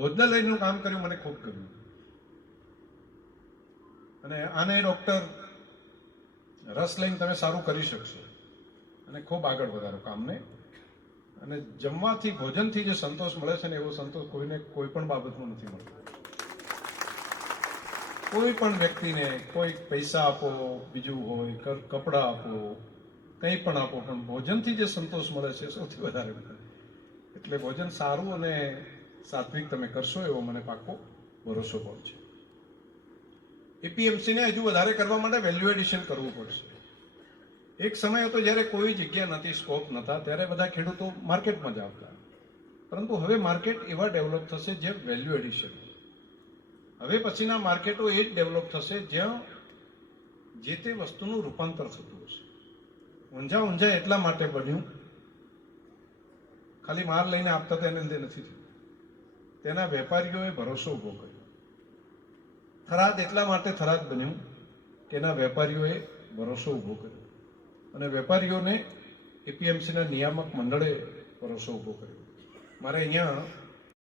ભોજનાલયનું કામ કર્યું, મને ખૂબ ગમ્યું. અને આને ડૉક્ટર રસ લઈને તમે સારું કરી શકશો અને ખૂબ આગળ વધારો કામને. અને જમવાથી, ભોજનથી જે સંતોષ મળે છે ને, એવો સંતોષ કોઈને કોઈ પણ બાબતમાં નથી મળતો. કોઈ પણ વ્યક્તિને કોઈ પૈસા આપો, બીજું હોય, કપડાં આપો, કંઈ પણ આપો, પણ ભોજનથી જે સંતોષ મળે છે સૌથી વધારે મળે. એટલે ભોજન સારું અને સાત્વિક તમે કરશો એવો મને પાક્કો ભરોસો પણ છે. એપીએમસીને હજુ વધારે કરવા માટે વેલ્યુ એડિશન કરવું પડશે. એક સમય હતો જ્યારે કોઈ જગ્યા નથી, સ્કોપ નહોતા, ત્યારે બધા ખેડૂતો માર્કેટમાં જ આવતા. પરંતુ હવે માર્કેટ એવા ડેવલપ થશે જે વેલ્યુ એડિશન. હવે પછીના માર્કેટો એ જ ડેવલપ થશે જ્યાં જે તે વસ્તુનું રૂપાંતર થતું હશે. ઊંઝા એટલા માટે બન્યું, ખાલી માલ લઈને આપતા હતા એને લીધે નથી થયું. તેના વેપારીઓએ ભરોસો ઉભો કર્યો. થરાદ એટલા માટે થરાદ બન્યું કે એના વેપારીઓએ ભરોસો ઉભો કર્યો. અને વેપારીઓને એપીએમસીના નિયામક મંડળે ભરોસો ઉભો કર્યો. મારે અહીંયા